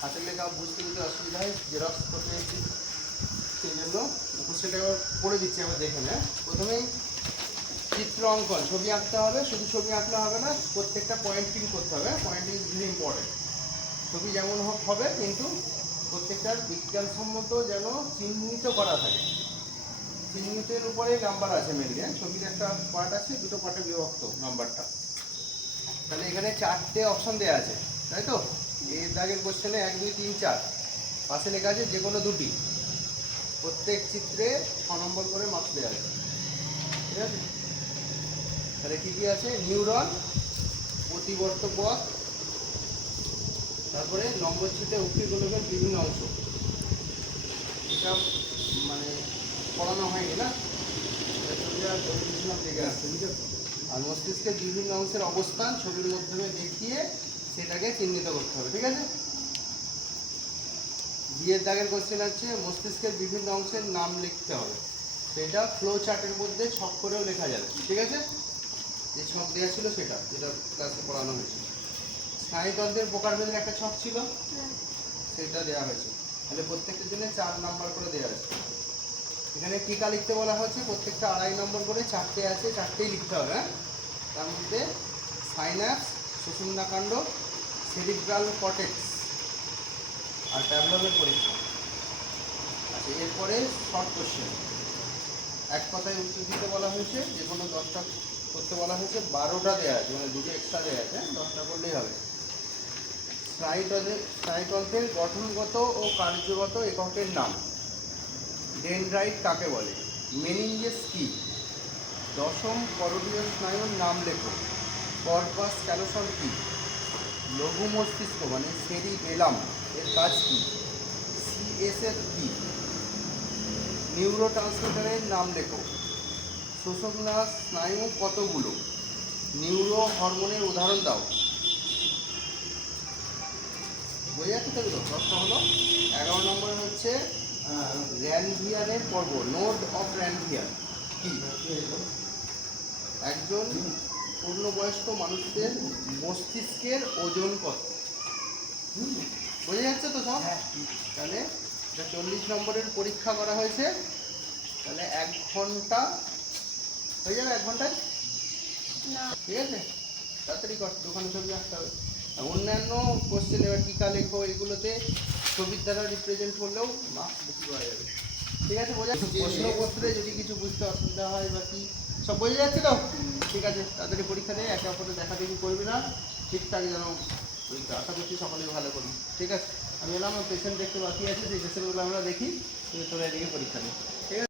হাতের লেখা বুঝতে বুঝতে অসুবিধা হয়, জেরক্স করতে একটু, সেই জন্য সেটা করে দিচ্ছি। আমরা দেখে নেন, প্রথমেই চিত্র অঙ্কন, ছবি আঁকতে হবে। শুধু ছবি আঁকলে হবে না, প্রত্যেকটা পয়েন্টিং করতে হবে। Pointing is very important. ছবি যেমন হবে, কিন্তু প্রত্যেকটার বিজ্ঞানসম্মত যেন চিহ্নিত করা থাকে। চিহ্নিতের উপরে নাম্বার আছে মেনলি। ছবির একটা পার্ট আছে, দুটো পার্টে বিভক্ত নাম্বারটা। তাহলে এখানে 4টে অপশন দেওয়া আছে, তাই তো? এর দাগের কোশ্চেনে 1 2 3 4, পাশে লেখা আছে যে কোনো দুটি। প্রত্যেক চিত্রে 6 নম্বর করে মার্কস দেওয়া আছে, ঠিক আছে? তাহলে কী কী আছে? নিউরন, প্রতিবর্ত পথ, তারপরে নম্বর চিত্রে উক্তিগুলোকের বিভিন্ন অংশ। এটা মানে পড়ানো হয়নি না, দেখে আসছে, ঠিক আছে? আর মস্তিষ্কের বিভিন্ন অংশের অবস্থান ছবির মাধ্যমে দেখিয়ে সেটাকে চিহ্নিত করতে হবে, ঠিক আছে? বিয়ের দাগের কোশ্চেন আছে মস্তিষ্কের বিভিন্ন অংশের নাম লিখতে হবে। সেটা ফ্লো চার্টের মধ্যে ছক করেও লেখা যাবে, ঠিক আছে? যে ছক দেওয়া ছিল সেটা, যেটা ক্লাসে পড়ানো হয়েছে। স্নায়ুতন্ত্রের প্রকারভেদের একটা ছক ছিল, সেটা দেওয়া হয়েছে। তাহলে প্রত্যেকটা জন্য 4 নাম্বার করে দেওয়া আছে। এখানে টিকা লিখতে বলা হয়েছে, প্রত্যেকটা 2.5 নম্বর করে 4টে আছে, 4টেই লিখতে হবে। তার মধ্যে সাইন্যাপস, সুষুম্নাকাণ্ড, সেরিব্রাল কর্টেক্স আর প্যাভলভের পরীক্ষা। আচ্ছা, এরপরে শর্ট কোশ্চেন, এক কথায় উত্তর দিতে বলা হয়েছে। যে কোনো 10টা করতে বলা হয়েছে, 12টা দেওয়া আছে, মানে 2টো এক্সট্রা দেওয়া আছে, 10টা করলেই হবে। স্নায়ুতন্ত্রের গঠনগত ও কার্যগত এককের নাম। ডেনড্রাইট কাকে বলে? মেনিনজেস কি? দশম করোরীয় স্নায়ুর নাম লেখো। কর্পাস ক্যালোসাম কি? লঘু মস্তিষ্ক মানে সেরিবেলাম এর কাজ কি? সিএসএফ কি? নিউরো ট্রান্সমিটারের নাম লেখো। শোষকনা স্নায়ু কতগুলো? নিউরো হরমোনের উদাহরণ দাও। বোঝা যাচ্ছে তো? 10টা হলো। 11 নম্বরে হচ্ছে র্যানভিয়ারের পর্ব, নোড অফ র্যানভিয়ার কি? একজন পূর্ণবয়স্ক মানুষদের মস্তিষ্কের ওজন কত? বোঝা যাচ্ছে তো সব? তাহলে 40 নম্বরের পরীক্ষা করা হয়েছে। তাহলে 1 ঘন্টা হয়ে যাবে, 1 ঘন্টায়, ঠিক আছে? তাড়াতাড়ি কর, দোকানে ছবি আসতে হবে। অন্যান্য কোশ্চেন, এবার টিকা লেখো, এগুলোতে ছবির দ্বারা রিপ্রেজেন্ট করলেও মার্কস বেশি পাওয়া যাবে, ঠিক আছে? বোঝা যাচ্ছে? প্রশ্নপত্রে যদি কিছু বুঝতে অসুবিধা হয় বা কি, সব বোঝা যাচ্ছে তো? ঠিক আছে, তাড়াতাড়ি পরীক্ষা দিয়ে একে অপরের দেখা দেখি করবি না, ঠিকঠাক যেন পরীক্ষা। আশা করছি সকলেই ভালো করবি, ঠিক আছে? আমি এলাম, পেশেন্ট দেখতে বাকি আছে, সেই পেশেন্টগুলো আমরা দেখি, তোরা এদিকে পরীক্ষা দিই, ঠিক আছে?